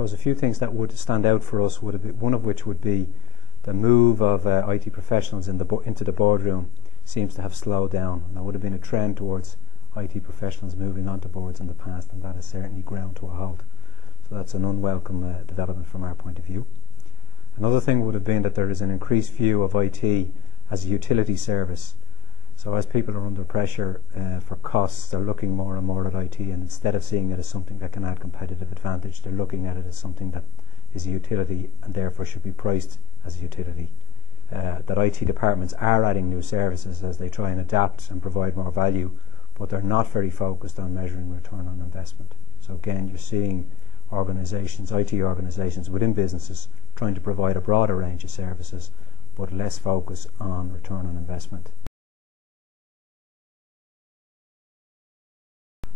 suppose a few things that would stand out for us would have been, one of which would be the move of IT professionals into the boardroom seems to have slowed down. And there would have been a trend towards IT professionals moving onto boards in the past, and that has certainly ground to a halt. So that's an unwelcome development from our point of view. Another thing would have been that there is an increased view of IT as a utility service. So as people are under pressure for costs, they're looking more and more at IT, and instead of seeing it as something that can add competitive advantage, they're looking at it as something that is a utility and therefore should be priced as a utility. That IT departments are adding new services as they try and adapt and provide more value, but they're not very focused on measuring return on investment. So again, you're seeing organisations, IT organisations within businesses trying to provide a broader range of services, but less focus on return on investment.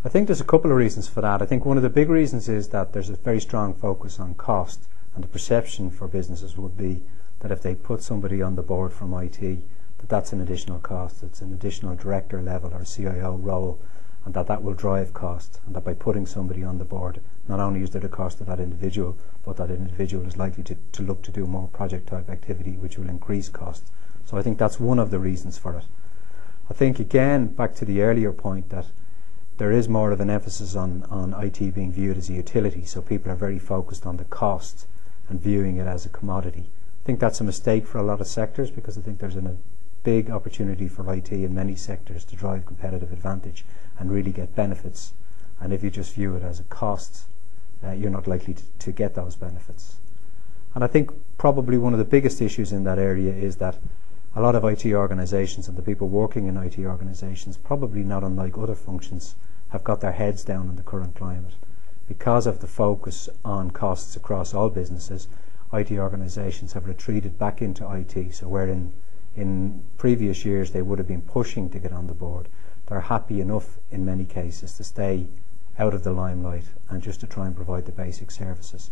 I think there's a couple of reasons for that. I think one of the big reasons is that there's a very strong focus on cost, and the perception for businesses would be that if they put somebody on the board from IT, that's an additional cost. It's an additional director level or CIO role, and that will drive cost, and that by putting somebody on the board, not only is there the cost of that individual, but that individual is likely to look to do more project type activity, which will increase cost. So I think that's one of the reasons for it. I think again, back to the earlier point, that there is more of an emphasis on IT being viewed as a utility, so people are very focused on the cost and viewing it as a commodity. I think that's a mistake for a lot of sectors, because I think there's a big opportunity for IT in many sectors to drive competitive advantage and really get benefits. And if you just view it as a cost, you're not likely to get those benefits. And I think probably one of the biggest issues in that area is that a lot of IT organisations and the people working in IT organisations, probably not unlike other functions, have got their heads down in the current climate. Because of the focus on costs across all businesses, IT organisations have retreated back into IT. So where in previous years they would have been pushing to get on the board, they're happy enough in many cases to stay out of the limelight and just to try and provide the basic services.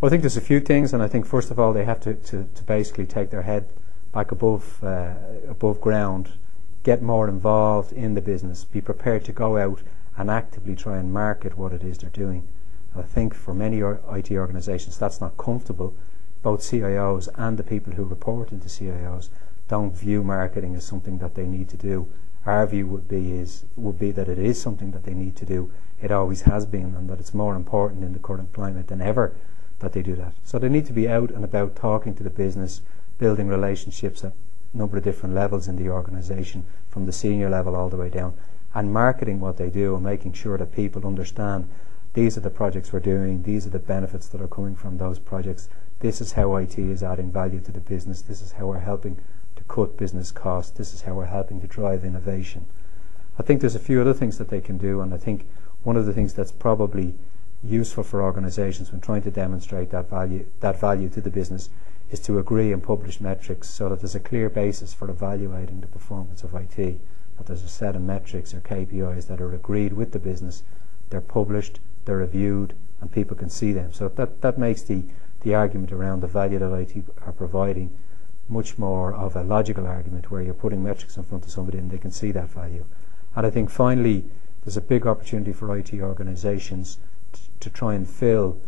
Well, I think there's a few things, and I think first of all they have to basically take their head back above ground, get more involved in the business, be prepared to go out and actively try and market what it is they're doing. And I think for many IT organisations that's not comfortable. Both CIOs and the people who report into CIOs don't view marketing as something that they need to do. Our view would be that it is something that they need to do. It always has been, and that it's more important in the current climate than ever that they do that. So they need to be out and about talking to the business, building relationships at a number of different levels in the organisation, from the senior level all the way down, and marketing what they do and making sure that people understand these are the projects we're doing, these are the benefits that are coming from those projects, this is how IT is adding value to the business, this is how we're helping to cut business costs, this is how we're helping to drive innovation. I think there's a few other things that they can do, and I think one of the things that's probably useful for organisations when trying to demonstrate that value to the business is to agree and publish metrics, so that there's a clear basis for evaluating the performance of IT, that there's a set of metrics or KPIs that are agreed with the business, they're published, they're reviewed, and people can see them. So that makes the argument around the value that IT are providing much more of a logical argument, where you're putting metrics in front of somebody and they can see that value. And I think finally there's a big opportunity for IT organisations to try and fill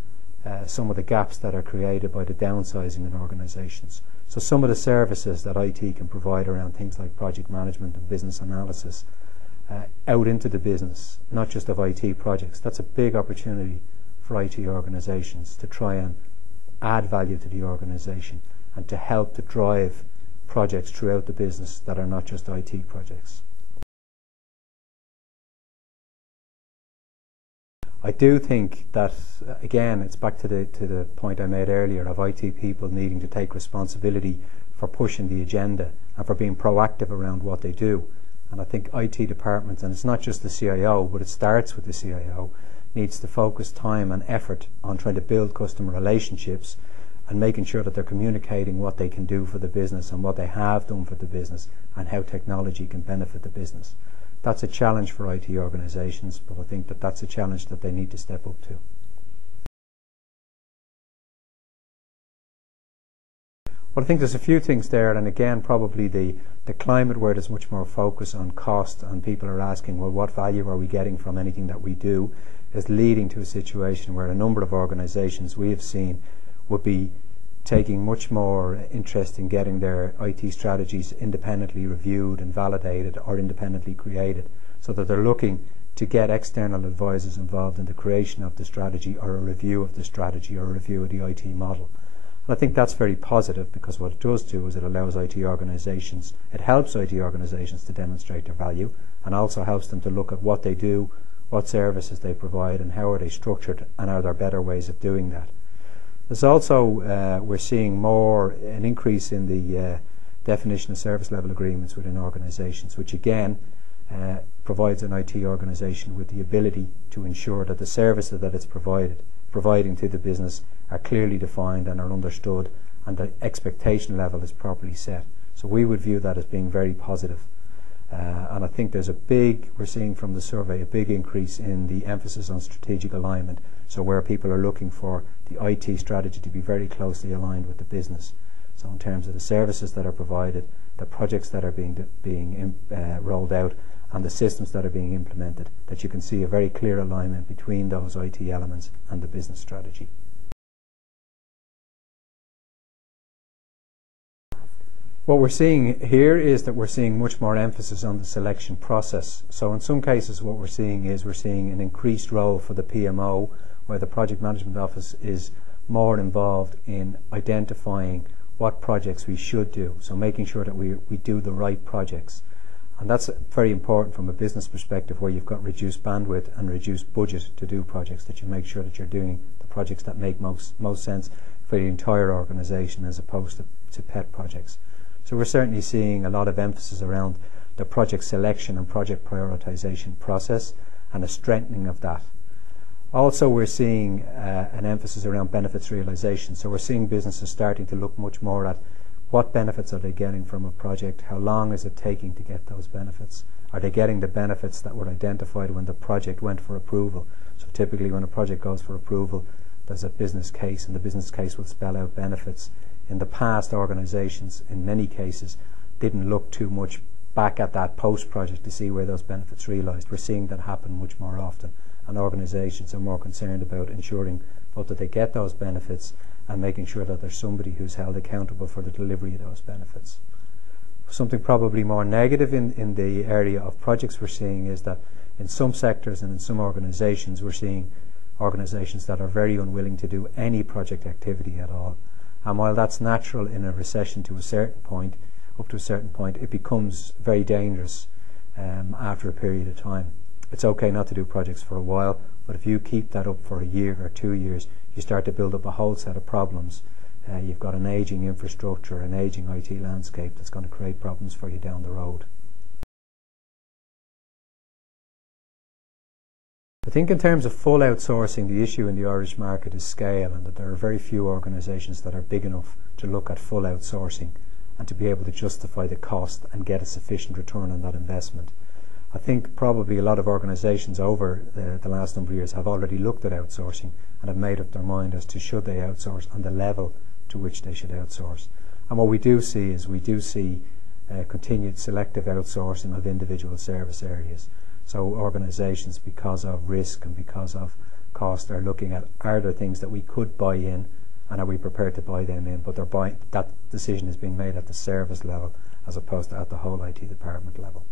some of the gaps that are created by the downsizing in organisations. So some of the services that IT can provide around things like project management and business analysis out into the business, not just of IT projects, that's a big opportunity for IT organisations to try and add value to the organisation and to help to drive projects throughout the business that are not just IT projects. I do think that, again, it's back to the point I made earlier of IT people needing to take responsibility for pushing the agenda and for being proactive around what they do. And I think IT departments, and it's not just the CIO, but it starts with the CIO, needs to focus time and effort on trying to build customer relationships and making sure that they're communicating what they can do for the business and what they have done for the business and how technology can benefit the business. That's a challenge for IT organisations, but I think that that's a challenge that they need to step up to. Well, I think there's a few things there, and again, probably the climate where there's much more focus on cost and people are asking, well, what value are we getting from anything that we do, is leading to a situation where a number of organisations we have seen would be taking much more interest in getting their IT strategies independently reviewed and validated or independently created, so that they're looking to get external advisors involved in the creation of the strategy or a review of the strategy or a review of the IT model. And I think that's very positive, because what it does do is it allows IT organisations, it helps IT organisations to demonstrate their value, and also helps them to look at what they do, what services they provide, and how are they structured, and are there better ways of doing that. There's also, we're seeing an increase in the definition of service level agreements within organisations, which again provides an IT organisation with the ability to ensure that the services that it's providing to the business are clearly defined and are understood, and the expectation level is properly set. So we would view that as being very positive. And I think we're seeing from the survey a big increase in the emphasis on strategic alignment, so where people are looking for the IT strategy to be very closely aligned with the business. So in terms of the services that are provided, the projects that are being rolled out, and the systems that are being implemented, that you can see a very clear alignment between those IT elements and the business strategy. What we're seeing here is that we're seeing much more emphasis on the selection process. So in some cases what we're seeing an increased role for the PMO, where the Project Management Office is more involved in identifying what projects we should do, so making sure that we do the right projects. And that's very important from a business perspective, where you've got reduced bandwidth and reduced budget to do projects, that you make sure that you're doing the projects that make most sense for the entire organisation, as opposed to pet projects. So we're certainly seeing a lot of emphasis around the project selection and project prioritisation process, and a strengthening of that. Also, we're seeing an emphasis around benefits realisation. So we're seeing businesses starting to look much more at what benefits are they getting from a project, how long is it taking to get those benefits, are they getting the benefits that were identified when the project went for approval. So typically when a project goes for approval, there's a business case, and the business case will spell out benefits. In the past, organisations in many cases didn't look too much back at that post-project to see where those benefits realised. We're seeing that happen much more often, and organisations are more concerned about ensuring both that they get those benefits and making sure that there's somebody who's held accountable for the delivery of those benefits. Something probably more negative in the area of projects we're seeing is that in some sectors and in some organisations, we're seeing organisations that are very unwilling to do any project activity at all. And while that's natural in a recession to a certain point, up to a certain point, it becomes very dangerous after a period of time. It's okay not to do projects for a while, but if you keep that up for a year or 2 years, you start to build up a whole set of problems. You've got an ageing infrastructure, an ageing IT landscape that's going to create problems for you down the road. I think in terms of full outsourcing, the issue in the Irish market is scale, and that there are very few organisations that are big enough to look at full outsourcing and to be able to justify the cost and get a sufficient return on that investment. I think probably a lot of organisations over the last number of years have already looked at outsourcing and have made up their mind as to should they outsource and the level to which they should outsource. And what we do see is continued selective outsourcing of individual service areas. So organisations, because of risk and because of cost, are looking at, are there things that we could buy in, and are we prepared to buy them in? But that decision is being made at the service level as opposed to at the whole IT department level.